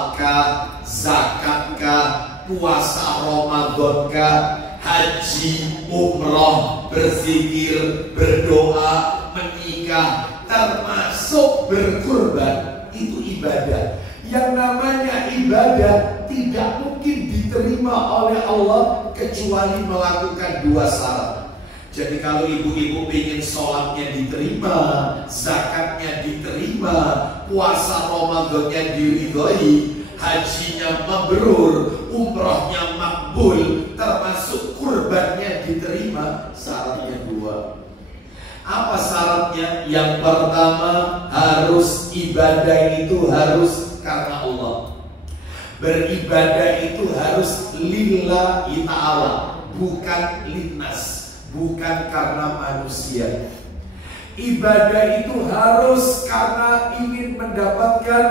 sholatkah, zakatkah, puasa Ramadankah, haji, umroh, berzikir, berdoa, menikah, termasuk berkurban, itu ibadah. Yang namanya ibadah tidak mungkin diterima oleh Allah kecuali melakukan dua syarat. Jadi kalau ibu-ibu ingin sholatnya diterima, zakatnya diterima, puasa Ramadannya diridhoi, hajinya mabrur, umrohnya makbul, termasuk kurbannya diterima, syaratnya dua. Apa syaratnya? Yang pertama, harus ibadah itu harus karena Allah. Beribadah itu harus lillahi ta'ala, bukan linnas, bukan karena manusia. Ibadah itu harus karena ingin mendapatkan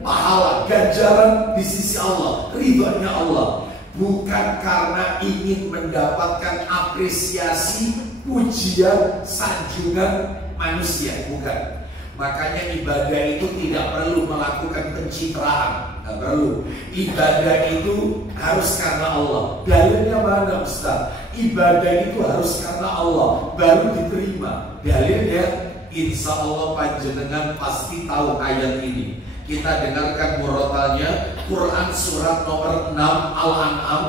pahala, ganjaran di sisi Allah, ridhonya Allah, bukan karena ingin mendapatkan apresiasi, pujian, sanjungan manusia, bukan. Makanya ibadah itu tidak perlu melakukan pencitraan, nggak perlu. Ibadah itu harus karena Allah. Dalilnya mana Ustaz? Ibadah itu harus karena Allah baru diterima. Dalilnya, insya Allah panjenengan pasti tahu ayat ini. Kita dengarkan murotalnya, Quran surat nomor 6 Al-An'am.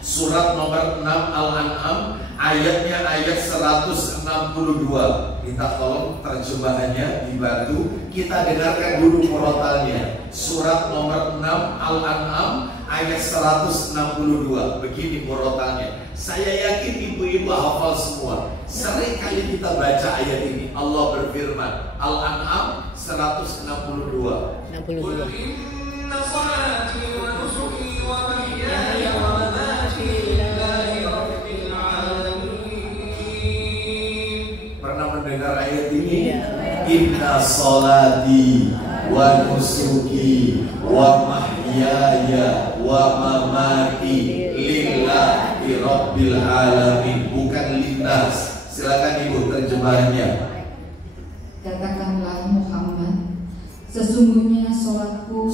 Surat nomor 6 Al-An'am, ayatnya ayat 162. Minta tolong terjemahannya dibantu. Kita dengarkan dulu murotalnya. Surat nomor 6 Al-An'am ayat 162. Begini murotalnya. Saya yakin ibu-ibu hafal semua. Sering kali kita baca ayat ini. Allah berfirman, Al-An'am 162. 62. Pernah mendengar ayat ini? Inna sholati wa nusuki wa mahyaya wa mamati lillahi rabbil alamin, bukan linnas. Silakan ibu terjemahannya. Katakanlah Muhammad, sesungguhnya sholatku,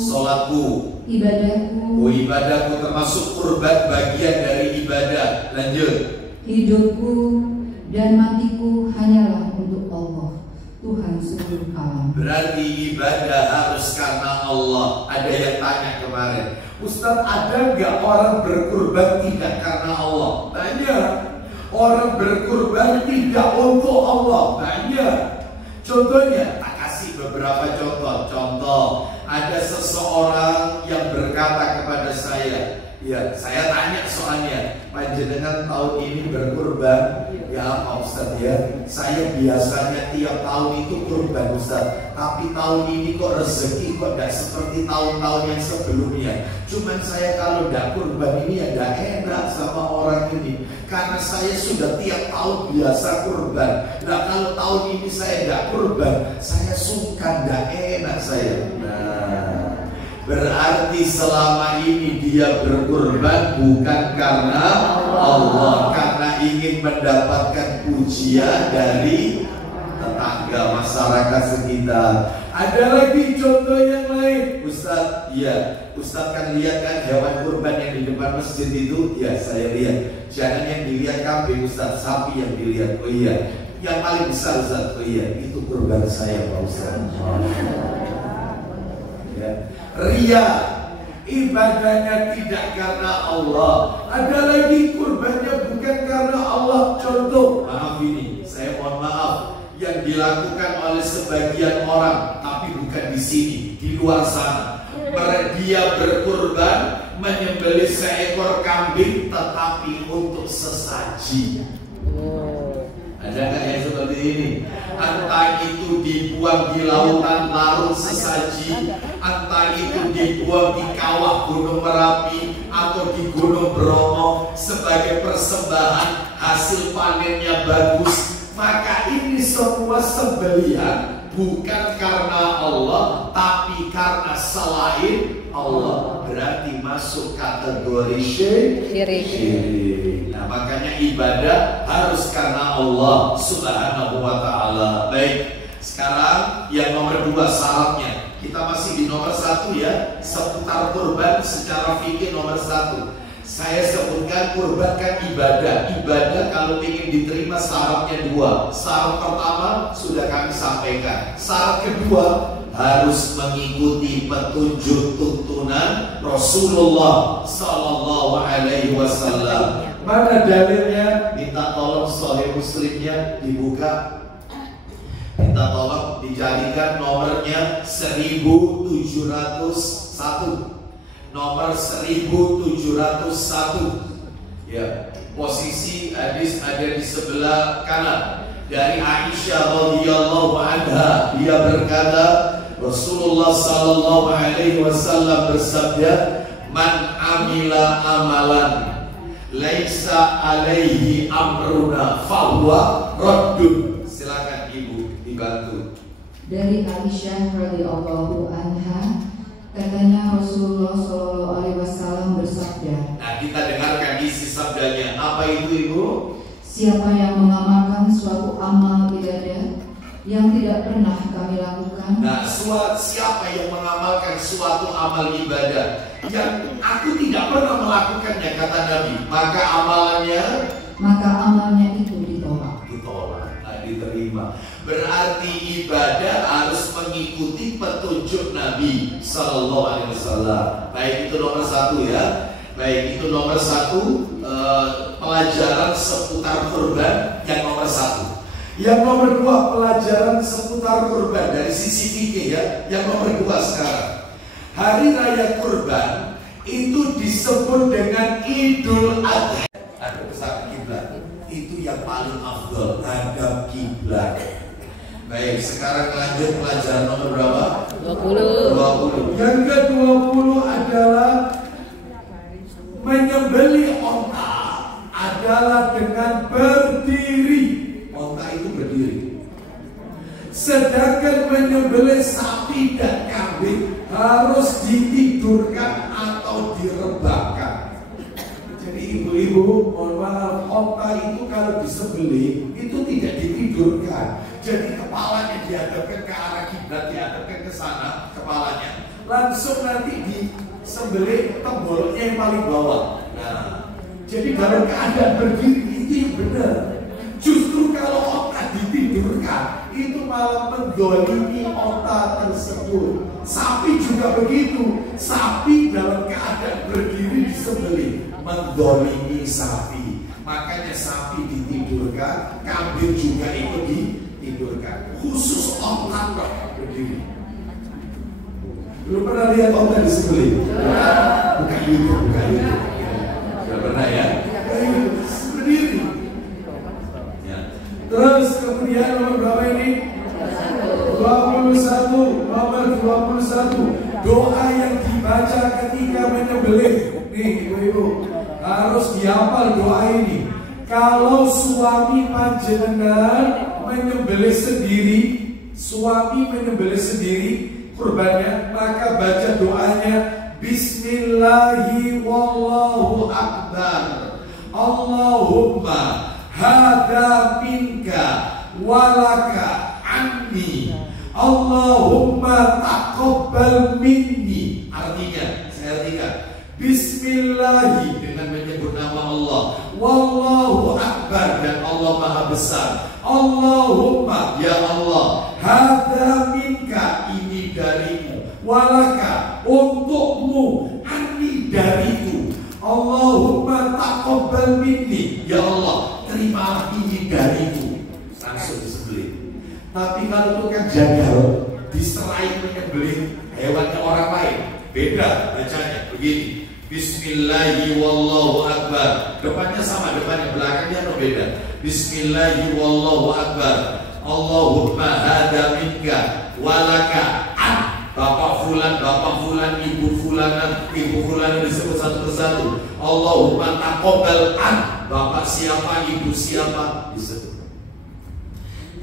ibadahku, ibadahku termasuk kurban, bagian dari ibadah. Lanjut. Hidupku dan matiku hanyalah untuk Allah, Tuhan seluruh alam. Berarti ibadah harus karena Allah. Ada yang tanya kemarin, Ustaz, ada nggak orang berkurban tidak karena Allah? Banyak. Orang berkurban tidak untuk Allah, banyak. Contohnya, tak kasih beberapa contoh. Contoh, ada seseorang yang berkata kepada saya, ya, saya tanya soalnya, panjenengan tahun ini berkurban? Ya apa Ustaz ya? Saya biasanya tiap tahun itu kurban Ustaz, tapi tahun ini kok rezeki kok tidak seperti tahun-tahun yang sebelumnya. Cuman saya kalau tidak kurban ini ya tidak enak sama orang ini, karena saya sudah tiap tahun biasa kurban. Nah kalau tahun ini saya tidak kurban, saya sungkan, tidak enak saya. Nah, berarti selama ini dia berkurban bukan karena Allah, karena ingin mendapatkan pujian dari tetangga, masyarakat sekitar. Ada lagi contoh yang lain, Ustaz. Ya, Ustaz kan lihat kan hewan kurban yang di depan masjid itu? Ya, saya lihat. Jangan yang dilihat kambing Ustaz, sapi yang dilihat. Oh iya, yang paling besar Ustaz. Oh iya, itu kurban saya Pak Ustaz. Ya. Ria, ibadahnya tidak karena Allah. Ada lagi kurbannya bukan karena Allah. Contoh, maaf ini, saya mohon maaf, yang dilakukan oleh sebagian orang, tapi bukan di sini, di luar sana. Dia berkurban, menyembelih seekor kambing, tetapi untuk sesaji. Ada nggak yang seperti ini? Entah itu dibuang di lautan larut sesaji, entah itu dibuang di kawah Gunung Merapi atau di Gunung Bromo sebagai persembahan, hasil panennya bagus. Maka ini semua sembelihan bukan karena Allah, tapi karena selain Allah. Berarti masuk kategori syirik. Nah makanya ibadah harus karena Allah Subhanahu wa ta'ala. Baik, sekarang yang nomor 2 syaratnya. Kita masih di nomor 1 ya, seputar kurban secara fikih nomor 1. Saya sebutkan kurban kan ibadah. Ibadah kalau ingin diterima syaratnya 2. Syarat pertama sudah kami sampaikan. Syarat kedua harus mengikuti petunjuk tuntunan Rasulullah Sallallahu Alaihi Wasallam. Mana dalilnya? Minta tolong Sahih Muslimnya dibuka. Minta tolong dijadikan nomornya 1701. Nomor 1701. Ya, posisi hadis ada di sebelah kanan. Dari Aisyah radhiyallahu anha, dia berkata, Rasulullah sallallahu alaihi wasallam bersabda, "Man amila amalan laisa alaihi amruna fahuwa raddun." Silakan Ibu dibantu. Dari Aisyah radhiyallahu anha, katanya Rasulullah sallallahu alaihi wasallam bersabda. Nah, kita dengarkan isi sabdanya. Apa itu, Ibu? Siapa yang mengamalkan suatu amal ibadah yang tidak pernah kami lakukan. Nah, siapa yang mengamalkan suatu amal ibadah yang aku tidak pernah melakukannya, kata Nabi, maka amalnya itu ditolak. Nah, diterima. Berarti ibadah harus mengikuti petunjuk Nabi Sallallahu Alaihi Wasallam. Baik, itu nomor 1 ya. Baik, itu nomor 1, pelajaran seputar kurban yang nomor 1. Yang nomor 2, pelajaran seputar kurban dari sisi fikih ya. Yang nomor 2 sekarang, hari raya kurban itu disebut dengan Idul Adha. Ada pesawat kiblat, itu yang paling afdal, hadap kiblat. Baik, sekarang lanjut pelajaran nomor berapa? 20. Yang ke-20 adalah menyembelih onta adalah dengan berdiri. Onta itu berdiri. Sedangkan menyembelih sapi dan kambing harus ditidurkan atau direbahkan. Jadi ibu-ibu, mohon maaf, onta itu kalau disembelih itu tidak ditidurkan. Jadi kepalanya dihadapkan ke arah kiblat, dihadapkan ke sana kepalanya. Langsung nanti disembelih tembolnya yang paling bawah. Nah, jadi dalam keadaan berdiri itu yang benar. Justru kalau onta ditidurkan itu malah mendolimi onta tersebut. Sapi juga begitu. Sapi dalam keadaan berdiri disembelih mendolimi sapi. Makanya sapi ditidurkan, kambing juga itu ditidurkan. Khusus onta berdiri. Belum pernah lihat onta disembelih? Bukan itu. Sudah pernah ya? Berdiri. Ya. Terus kemudian nomor berapa ini? 21. Nomor 21. Doa yang dibaca ketika menyembelih. Nih ibu-ibu, harus dihafal doa ini. Kalau suami panjenengan menyembelih sendiri, kurbannya, maka baca doanya Bismillahi wallahu akbar. Allahumma hada minka walaka anni. Allahumma taqabbal minni. Artinya, saya artikan, Bismillahi dengan menyebut nama Allah, wallahu akbar dan Allah maha besar. Allahumma, ya Allah, hada minka, ini darimu, walaka, untukmu, anni dariku. Allahumma taqabbal minni, ya Allah, terimalah ini dariku. Langsung disembelih. Tapi kalau tukang jagal diserai menyembelih hewannya orang lain, beda bacanya begini. Bismillahi wallahu akbar. Depannya sama, depannya belakangnya atau beda. Bismillahi wallahu akbar. Allahumma hada minka walaka an. Bapak fulan, ibu fulan disebut satu persatu. Allahumma taqabbal an. Bapak siapa, ibu siapa disebut.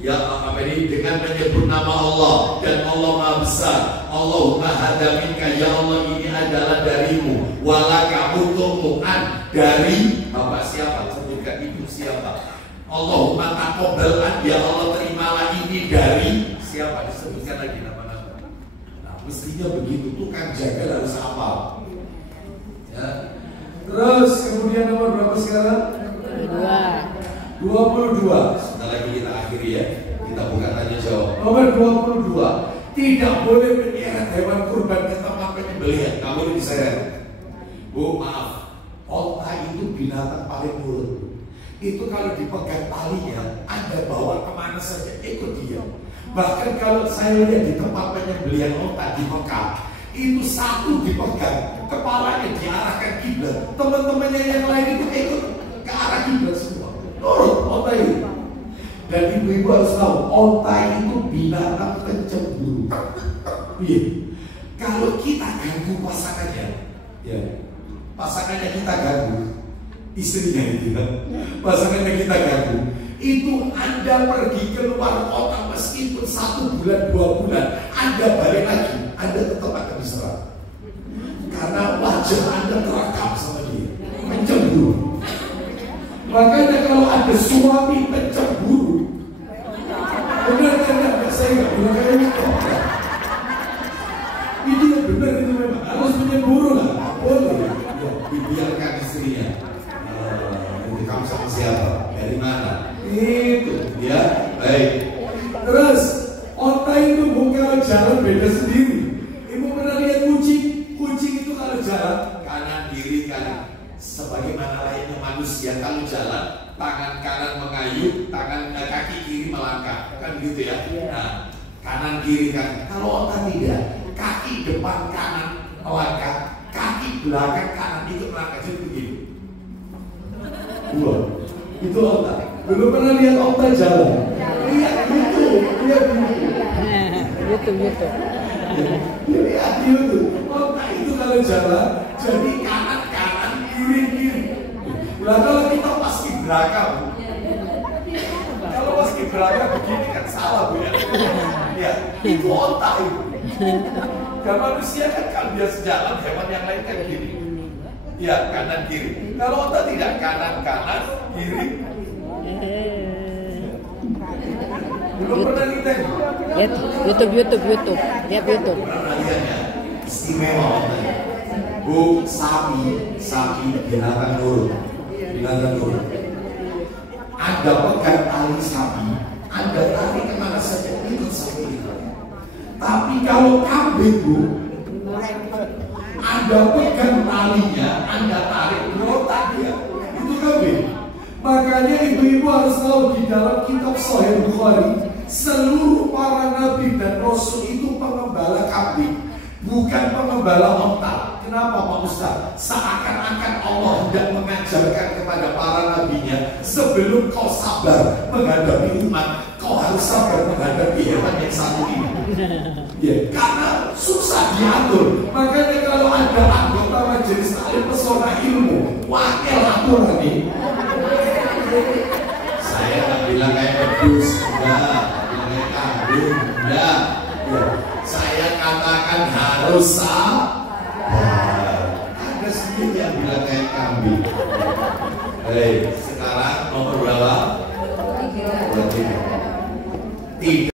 Ya apa ini dengan menyebut nama Allah dan Allah Maha Besar. Allahumma hada minka, ya Allah ini adalah darimu, walaka untukmu, an dari bapak siapa, sebutkan ibu siapa. Allahumma taqabbal an, ya Allah terimalah ini dari siapa, disebutkan lagi nama-nama. Mestinya begitu, tukang jagal harus hafal. Ya. Terus kemudian nomor berapa sekarang? 22. Sebentar lagi kita akhiri ya. Kita buka tanya jawab. Nomor 22. Tidak boleh menyeret hewan kurban ke tempat penyembelihan. Nggak boleh diseret. Bu, maaf. Onta itu binatang paling nurut. Itu kalau dipegang talinya, Anda bawa kemana saja, ikut dia. Bahkan kalau saya lihat di tempat penyembelihan onta di Mekah, itu satu dipegang, kepalanya diarahkan kiblat, teman-temannya yang lain itu ikut ke arah kiblat semua. Nurut onta itu. Dan ibu-ibu harus tahu, onta itu binatang pencemburu. Iya. Kalau kita ganggu pasangannya, ya, pasangannya kita ganggu, istrinya itu, pasangannya kita ganggu, itu Anda pergi keluar kota meskipun 1 bulan 2 bulan, Anda balik lagi, Anda tetap akan diserang. Karena wajah Anda terekam sama dia, pencemburu. Makanya kalau ada suami pencemburu, benar-benar saya nggak bilang kayak gitu. Itu yang benar, itu memang harus pencemburu lah, boleh. Ya, dibiarkan istrinya. Kamu sama siapa? Dari mana? Itu ya, baik. Terus onta itu kalau jalan beda sendiri. Ibu pernah lihat kucing? Kucing itu kalau jalan kanan kiri kanan, sebagaimana layaknya manusia kalau jalan tangan kanan mengayuh, kaki kiri melangkah, kan gitu ya. Nah, kanan kiri kan. Kalau onta tidak, kaki depan kanan melangkah, kaki belakang kanan itu melangkah, jadi begini. Dua. Itu onta. Belum pernah lihat onta jalan? Lihat YouTube, lihat YouTube. Lihat YouTube. Onta itu kalau jalan, jadi kanan, kiri. Nah, kalau kita pas belakang, begini kan salah Bu ya. Ya, itu onta itu. Dan manusia kan kalau dia sejalan, hewan yang lain kan gini. Ya, kanan kiri. Kalau onta tidak, kanan kiri. Belum pernah kita YouTube. Lihat YouTube. Peralihannya istimewa onta. Bu, sapi binatang nurut. Anda pegang tali sapi, Anda tarik kemana saja, itu sapi itu. Tapi kalau kambing Bu, Anda pegang talinya, Anda tarik, berontak dia. Itu kambing. Makanya ibu-ibu harus tahu di dalam kitab Sahih Bukhari, seluruh para nabi dan rasul itu pengembala kambing, bukan pengembala onta. Kenapa Pak Ustaz? Seakan-akan Allah hendak mengajarkan kepada para nabinya, sebelum kau sabar menghadapi umat, kau harus sabar menghadapi hewan yang satu ini. Ya, karena susah diatur. Makanya kalau ada anggota majelis taklim pesona ilmu, wakil aturan nih. Saya nggak bilang kayak pedus, enggak. Bilang kayak kambing, enggak. Ya, saya katakan harus sabar. Ada sendiri yang bilang kayak kambing. Sekarang nomor berapa? 3.